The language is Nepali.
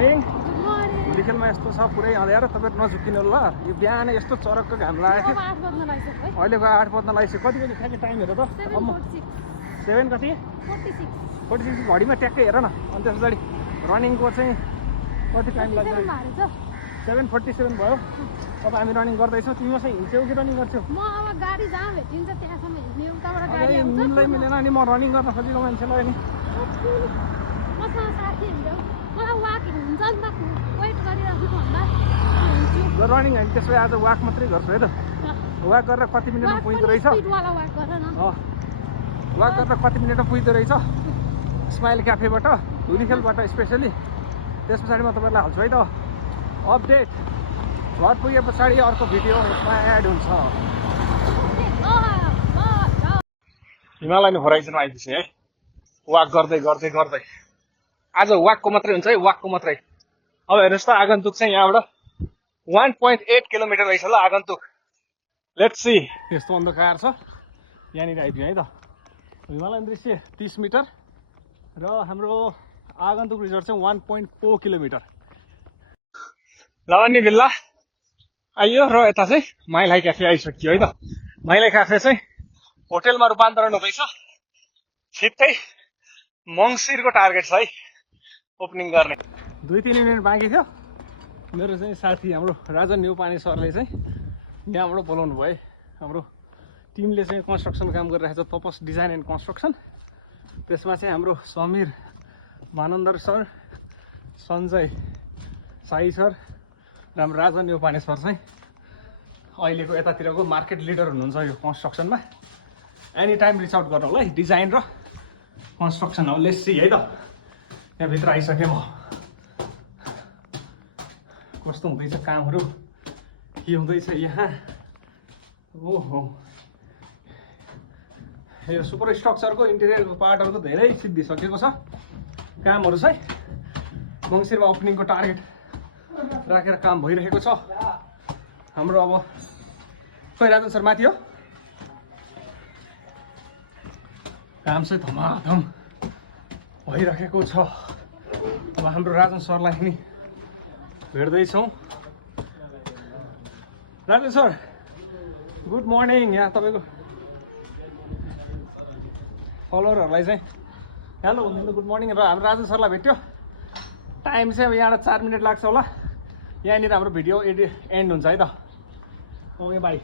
मर्निङ धुलीखेलमा यस्तो छ पुरै अँध्यारो तपाईहरु नझुक्किनु ल यो बिहान यस्तो चरकको घाम लागेको अहिलेको 8 बज्न लागिसक्यो कति कति ठ्याक्कै टाइम हेर त 7 कति 46 घडीमा ट्याक्कै हेर न अनि त्यस पछाडि रनिङको चाहिँ कति टाइम लाग्छ 7:47 भयो अब हामी रनिङ गर्दैछौँ तिमी चाहिँ हिँड्छौ कि रनिङ गर्छौ म अब गाडी जहाँ भेटिन्छ त्यहाँसम्म हिँड्ने उताबाट गाडी आउँछ मिल्दै मिलेन अनि म रनिङ गर्न खोजेको मान्छेलाई नि मसँग साथी हिँड्यो मलाई वाक हुन्छ नि त वेट गरिराख्नु भन्दा ल रनिङ होइन त्यसो आज वाक मात्रै गर्छु है त वाक गरेर कति मिनटमा पुग्दो रहेछ स्पिडवाला वाक गर न वाक गरेर कति मिनटमा पुग्दो रहेछ स्माइल क्याफेबाट धुलीखेलबाट स्पेसली त्यस पछाडि म तपाईँलाई हाल्छु है त अपडेट घर पुगे पछाडि अर्को भिडियो यसमा एड हुन्छ हिमालयन होराइजनमा आइपुग्छ है वाक गर्दै गर्दै गर्दै आज वाकको मात्रै हुन्छ है वाकको मात्रै अब हेर्नुहोस् त आगन्तुक चाहिँ यहाँबाट 1.8 किलोमिटर रहेछ ल आगन्तुक लेट्स सी यस्तो अन्धकार छ यहाँनिर आइपुग्यो है त हिमालयन दृश्य 30 मिटर र हाम्रो आगन्तुक रिजोर्ट चाहिँ 1.4 किलोमिटर लवन्नी भिल्ला आइयो र यता चाहिँ माइलाई क्याफे आइसक्यो है त माइलाई क्याफे चाहिँ होटेलमा रूपान्तरण हुँदैछ छिट्टै मङ्सिरको टार्गेट छ है ओपनिङ गर्ने 2-3 मिनट बाँकी थियो मेरो चाहिँ साथी हाम्रो राजन न्युपाने सरले चाहिँ यहाँबाट बोलाउनु भयो हाम्रो टिमले चाहिँ कन्स्ट्रक्सन काम गरिरहेको छ तपस डिजाइन एन्ड कन्स्ट्रक्सन त्यसमा चाहिँ हाम्रो समीर मानन्दर सर सञ्जय साई सर र हाम्रो राजन न्युपाने सर चाहिँ अहिलेको यतातिरको मार्केट लिडर हुनुहुन्छ यो कन्स्ट्रक्सनमा एनी टाइम रिच आउट गर्नु होला है डिजाइन र कन्स्ट्रक्सन हो लेट्स सी है त यहाँभित्र आइसकेँ म कस्तो हुँदैछ कामहरू के हुँदैछ यहाँ ओहो यो सुपर स्ट्रक्चरको इन्टेरियरको पार्टहरूको धेरै सिद्धिसकेको छ कामहरू चाहिँ मङ्सिरमा ओपनिङको टार्गेट राखेर काम भइरहेको छ हाम्रो अब खोइ राजन सर माथि हो काम चाहिँ धमाधम भइरहेको छ अब हाम्रो राजन सरलाई नि भेट्दैछौँ राजन सर गुड मर्निङ यहाँ तपाईँको फलोवरहरूलाई चाहिँ हेलो भन्नु गुड मर्निङ र हाम्रो राजन सरलाई भेट्यो टाइम चाहिँ अब यहाँबाट 4 मिनट लाग्छ होला यहाँनिर हाम्रो भिडियो एन्ड हुन्छ है त ओके बाई